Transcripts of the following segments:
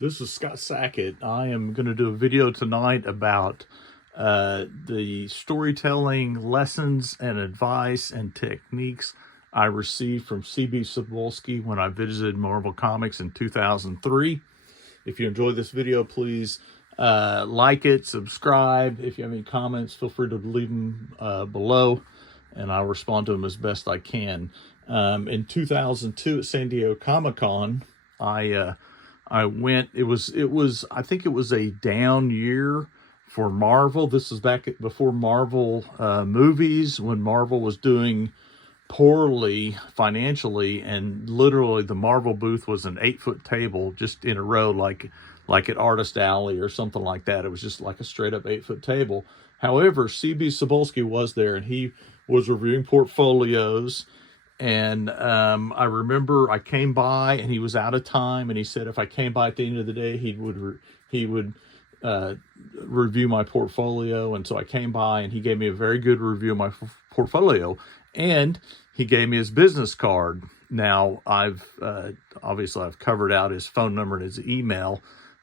This is Scott Sackett. I am going to do a video tonight about the storytelling lessons and advice and techniques I received from Cebulski when I visited Marvel Comics in 2003. If you enjoyed this video, please like it, subscribe. If you have any comments, feel free to leave them below, and I'll respond to them as best I can. In 2002 at San Diego Comic-Con, I went. I think it was a down year for Marvel. This was back before Marvel movies, when Marvel was doing poorly financially, and literally the Marvel booth was an 8-foot table just in a row, like at Artist Alley or something like that. It was just like a straight up 8-foot table. However, Cebulski was there, and he was reviewing portfolios. And I remember I came by, and he was out of time, and he said if I came by at the end of the day, he would review my portfolio. And so I came by, and he gave me a very good review of my portfolio, and he gave me his business card. Now obviously I've covered out his phone number and his email.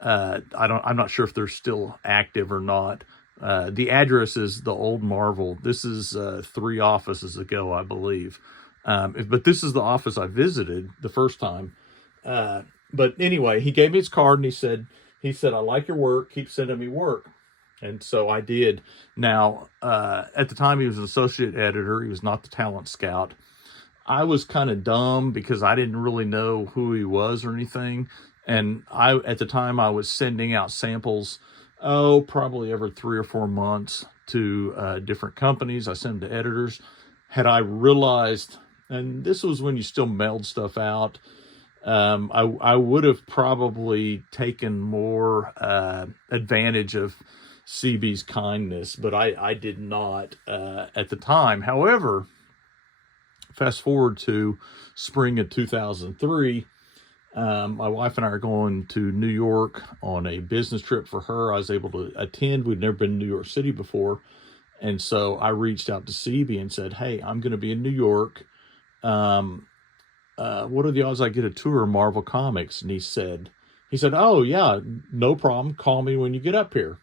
I'm not sure if they're still active or not. The address is the old Marvel. This is 3 offices ago, I believe. But this is the office I visited the first time. But anyway, he gave me his card, and he said, I like your work. Keep sending me work. And so I did. Now, at the time, he was an associate editor. He was not the talent scout. I was kind of dumb because I didn't really know who he was or anything. And at the time, I was sending out samples, probably every 3 or 4 months to different companies. I sent them to editors. Had I realized, and this was when you still mailed stuff out, I would have probably taken more advantage of CB's kindness, but I did not at the time. However, fast forward to spring of 2003, my wife and I are going to New York on a business trip for her. I was able to attend. We'd never been to New York City before. And so I reached out to CB and said, hey, I'm going to be in New York. What are the odds I get a tour of Marvel Comics? And he said, oh, yeah, no problem. Call me when you get up here.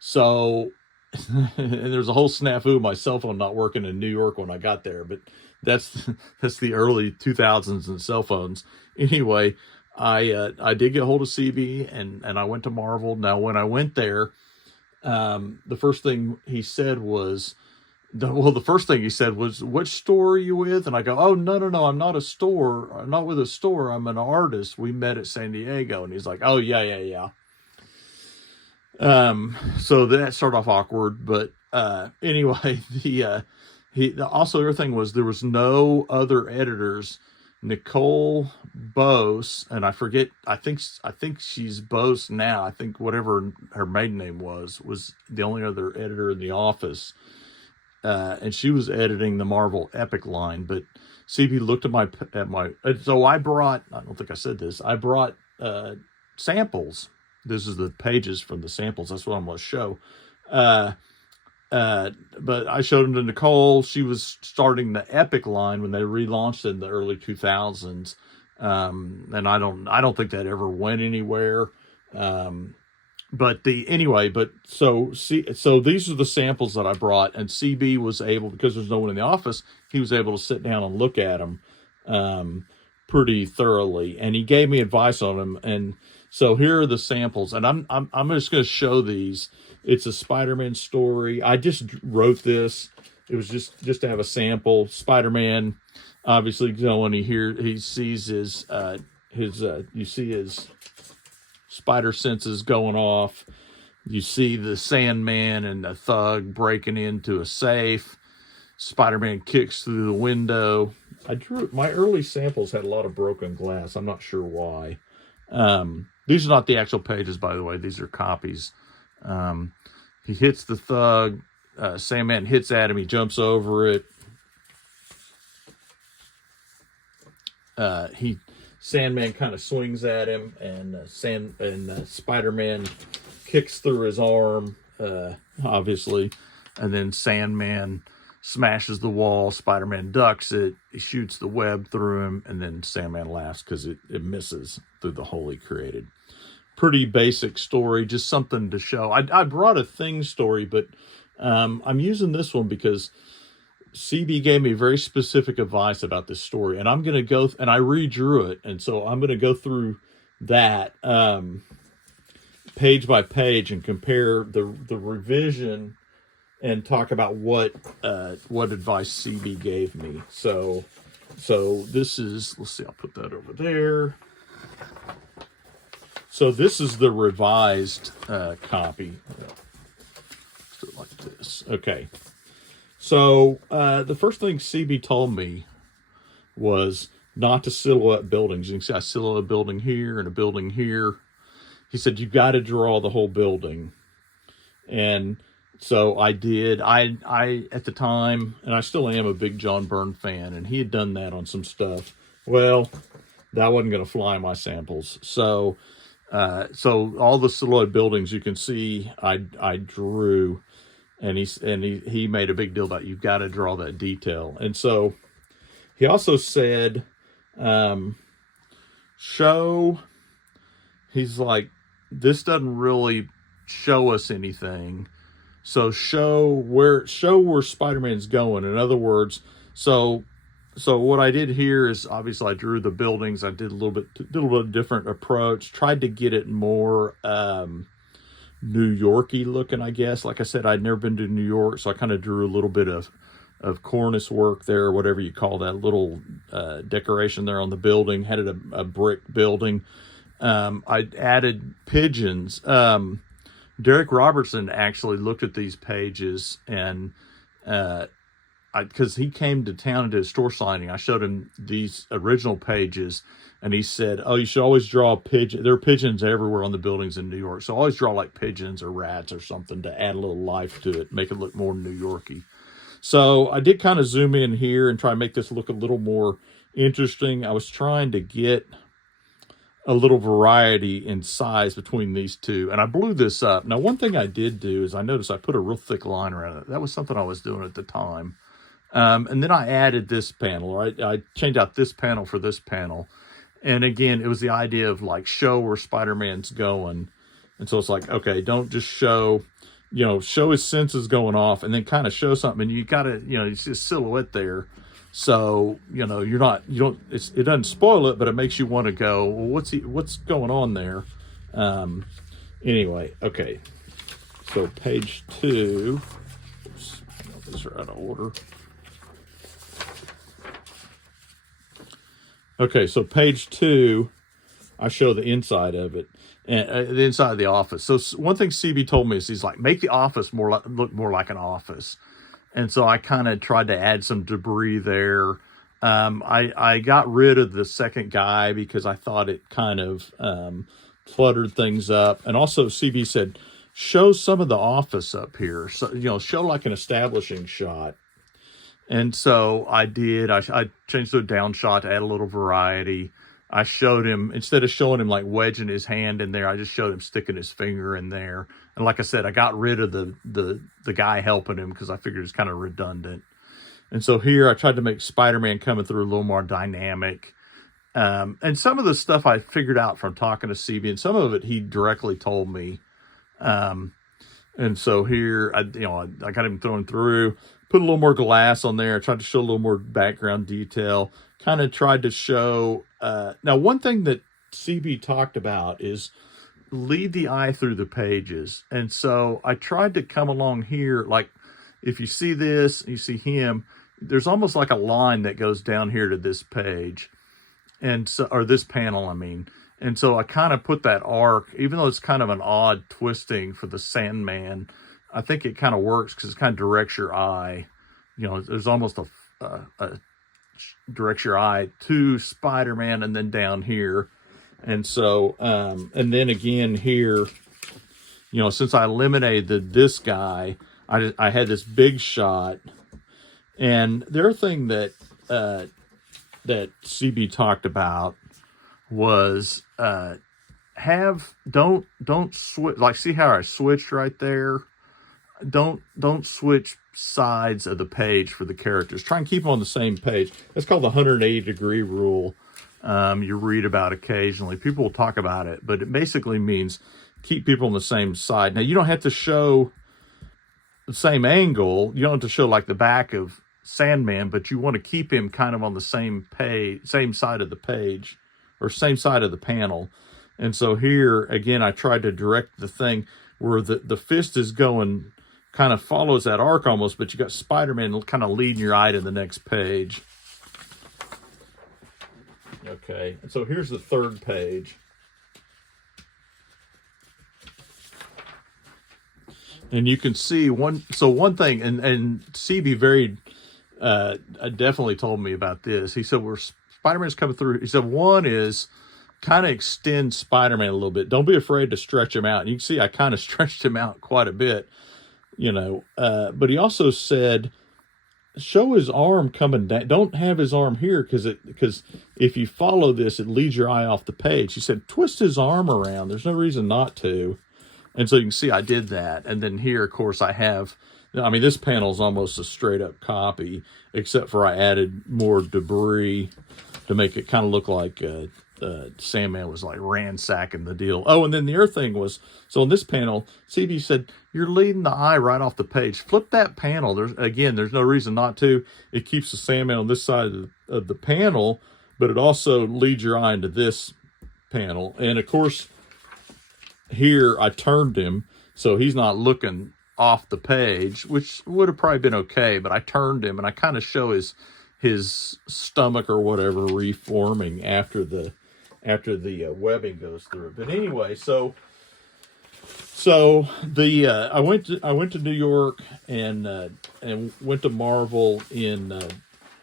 So and there's a whole snafu, my cell phone not working in New York when I got there. But that's the early 2000s and cell phones. Anyway, I did get a hold of CB, and I went to Marvel. Now, when I went there, the first thing he said was, which store are you with? And I go, oh, no, I'm not a store. I'm not with a store. I'm an artist. We met at San Diego. And he's like, oh, yeah. So that started off awkward. But anyway, the other thing was there was no other editors. Nicole Bose, and I forget, I think she's Bose now. I think whatever her maiden name was the only other editor in the office. And she was editing the Marvel Epic line. But CB looked at my, so I don't think I said this. I brought samples. This is the pages from the samples. That's what I'm going to show. But I showed them to Nicole. She was starting the Epic line when they relaunched it in the early 2000s. And I don't think that ever went anywhere. So these are the samples that I brought, and CB was able, because there's no one in the office, he was able to sit down and look at them pretty thoroughly, and he gave me advice on them. And so here are the samples, and I'm just going to show these. It's a Spider-Man story. I just wrote this. It was just to have a sample. Spider-Man, obviously, when he sees his you see his spider senses going off. You see the Sandman and the Thug breaking into a safe. Spider-Man kicks through the window. My early samples had a lot of broken glass. I'm not sure why. These are not the actual pages, by the way. These are copies. He hits the Thug. Sandman hits at him. He jumps over it. Sandman kind of swings at him, and Spider-Man kicks through his arm, obviously, and then Sandman smashes the wall. Spider-Man ducks it. He shoots the web through him, and then Sandman laughs because it misses through the hole he created. Pretty basic story, just something to show. I brought a thing story, but I'm using this one because CB gave me very specific advice about this story, and I'm going to go, and I redrew it, and so I'm going to go through that page by page and compare the revision and talk about what advice CB gave me. So this is, let's see, I'll put that over there. So this is the revised copy. Let's do it like this. Okay. So the first thing CB told me was not to silhouette buildings. You can see I silhouette a building here and a building here. He said, you've got to draw the whole building. And so I did. I at the time, and I still am a big John Byrne fan, and he had done that on some stuff. Well, that wasn't going to fly in my samples. So all the silhouette buildings you can see, I drew, and he made a big deal about you've got to draw that detail. And so he also said, he's like, this doesn't really show us anything. So show where Spider-Man's going. In other words, so what I did here is obviously I drew the buildings. I did a little bit different approach. Tried to get it more New Yorky looking, I guess. Like I said, I'd never been to New York, so I kind of drew a little bit of cornice work there, or whatever you call that little decoration there on the building. Had it a brick building. I added pigeons. Derek Robertson actually looked at these pages, and because he came to town and did a store signing, I showed him these original pages, and he said, oh, you should always draw pigeons. There are pigeons everywhere on the buildings in New York, so always draw like pigeons or rats or something to add a little life to it, make it look more New Yorky. So I did kind of zoom in here and try to make this look a little more interesting. I was trying to get a little variety in size between these two, and I blew this up. Now, one thing I did do is I noticed I put a real thick line around it. That was something I was doing at the time. And then I added this panel, right? I changed out this panel for this panel. And again, it was the idea of like show where Spider-Man's going. And so it's like, okay, don't just show his senses going off and then kind of show something. And you got to, it's just silhouette there. So, it doesn't spoil it, but it makes you want to go, well, what's going on there? Anyway, okay. So page 2, oops, these are out of order. Okay, so page 2, I show the inside of it, and the inside of the office. So one thing CB told me is he's like, make the office look more like an office. And so I kind of tried to add some debris there. I got rid of the second guy because I thought it kind of cluttered things up. And also CB said, show some of the office up here. So, show like an establishing shot. And so I did. I changed to a down shot to add a little variety. I showed him, instead of showing him like wedging his hand in there, I just showed him sticking his finger in there. And like I said, I got rid of the guy helping him because I figured it's kind of redundant. And so here I tried to make Spider-Man coming through a little more dynamic. And some of the stuff I figured out from talking to CB, and some of it he directly told me. And so here, I got him thrown through, put a little more glass on there, tried to show a little more background detail, kind of tried to show. Now, one thing that CB talked about is lead the eye through the pages. And so I tried to come along here, like if you see this, you see him, there's almost like a line that goes down here to this page. And so, or this panel, I mean. And so I kind of put that arc, even though it's kind of an odd twisting for the Sandman, I think it kind of works because it kind of directs your eye. There's almost a directs your eye to Spider-Man and then down here. And so, and then again here, since I eliminated this guy, I had this big shot. And the other thing that CB talked about was don't switch, like see how I switched right there? don't switch sides of the page for the characters. Try and keep them on the same page. That's called the 180-degree rule. You read about occasionally. People will talk about it, but it basically means keep people on the same side. Now, you don't have to show the same angle. You don't have to show like the back of Sandman, but you want to keep him kind of on the same page, same side of the page, or same side of the panel. And so here, again, I tried to direct the thing where the fist is going, kind of follows that arc almost, but you got Spider-Man kind of leading your eye to the next page. Okay, and so here's the third page. And you can see one thing, and CB very definitely told me about this. He said, where Spider-Man's coming through, he said, one is kind of extend Spider-Man a little bit. Don't be afraid to stretch him out. And you can see I kind of stretched him out quite a bit, you know. But he also said, show his arm coming down. Don't have his arm here because if you follow this, it leads your eye off the page. He said, twist his arm around. There's no reason not to. And so you can see I did that. And then here, of course, I have, I mean, this panel is almost a straight up copy, except for I added more debris to make it kind of look like Sandman was like ransacking the deal. Oh, and then the other thing was, so in this panel, CB said, you're leading the eye right off the page. Flip that panel. There's no reason not to. It keeps the Sandman on this side of the panel, but it also leads your eye into this panel. And of course, here I turned him so he's not looking off the page, which would have probably been okay, but I turned him and I kind of show his stomach or whatever reforming after the webbing goes through. But anyway, so I went to New York and went to Marvel in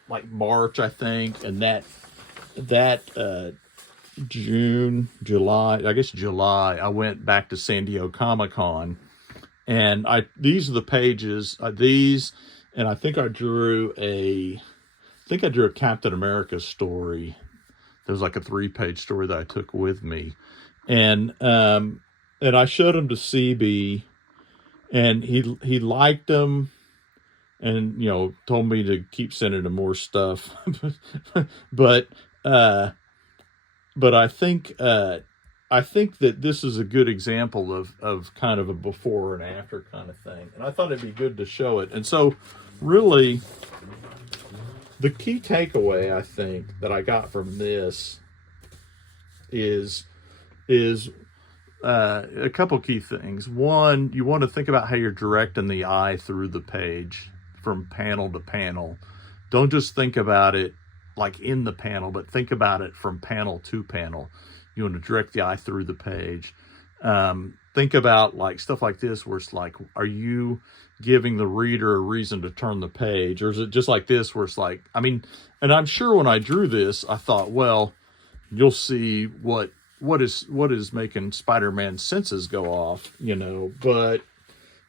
like March, I think, and that June, July, I guess July, I went back to San Diego Comic-Con, and these are the pages, and I think I drew a Captain America story. There was like a 3-page story that I took with me, and I showed them to CB, and he liked them, and you know, told me to keep sending him more stuff, but I think that this is a good example of kind of a before and after kind of thing, and I thought it'd be good to show it. And so, really, the key takeaway I think that I got from this is a couple key things. One, you want to think about how you're directing the eye through the page from panel to panel. Don't just think about it like in the panel, but think about it from panel to panel. You want to direct the eye through the page. Think about like stuff like this where it's like, are you giving the reader a reason to turn the page? Or is it just like this where it's like, I mean, and I'm sure when I drew this, I thought, well, you'll see what is making Spider-Man's senses go off, you know, but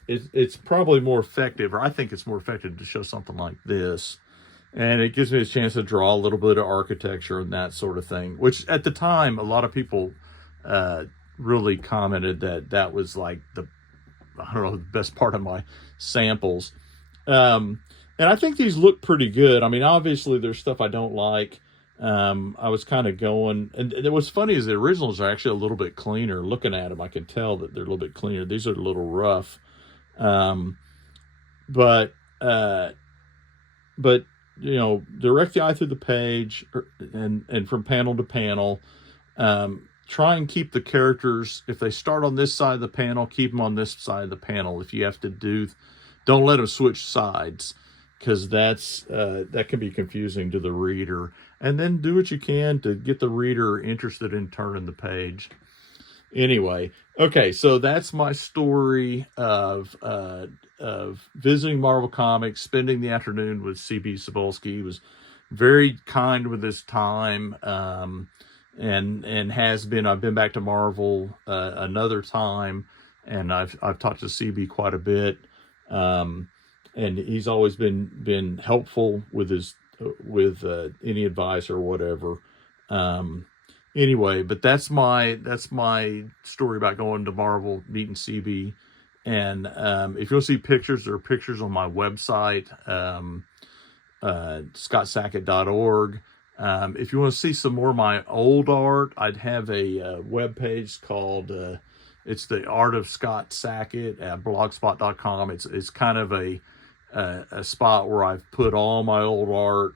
it's probably more effective, or I think it's more effective to show something like this. And it gives me a chance to draw a little bit of architecture and that sort of thing, which at the time, a lot of people really commented that was like the best part of my samples. And I think these look pretty good. I mean, obviously there's stuff I don't like. I was kind of going, and what's funny is the originals are actually a little bit cleaner. Looking at them, I can tell that they're a little bit cleaner. These are a little rough. But you know, direct the eye through the page and from panel to panel. Try and keep the characters, if they start on this side of the panel, keep them on this side of the panel. If you have to don't let them switch sides, because that can be confusing to the reader. And then do what you can to get the reader interested in turning the page. Anyway, okay, so that's my story of visiting Marvel Comics, spending the afternoon with CB Cebulski. He was very kind with his time, and has been. I've been back to Marvel another time, and I've talked to CB quite a bit, and he's always been helpful with any advice or whatever. Anyway, but that's my story about going to Marvel, meeting CB, And if you want to see pictures, there are pictures on my website, scottsackett.org. If you want to see some more of my old art, I'd have a web page called it's the Art of Scott Sackett at blogspot.com. It's kind of a spot where I've put all my old art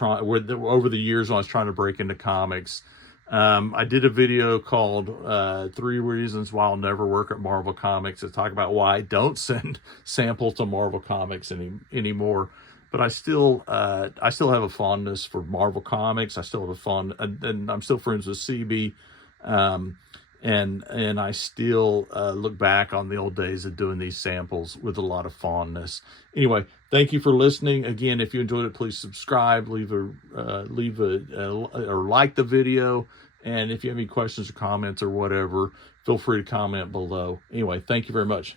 over the years when I was trying to break into comics. I did a video called 3 Reasons Why I'll Never Work at Marvel Comics to talk about why I don't send samples to Marvel Comics anymore. But I still have a fondness for Marvel Comics. I still have and I'm still friends with CB. And I still look back on the old days of doing these samples with a lot of fondness. Anyway, thank you for listening. Again, if you enjoyed it, please subscribe, or like the video. And if you have any questions or comments or whatever, feel free to comment below. Anyway, thank you very much.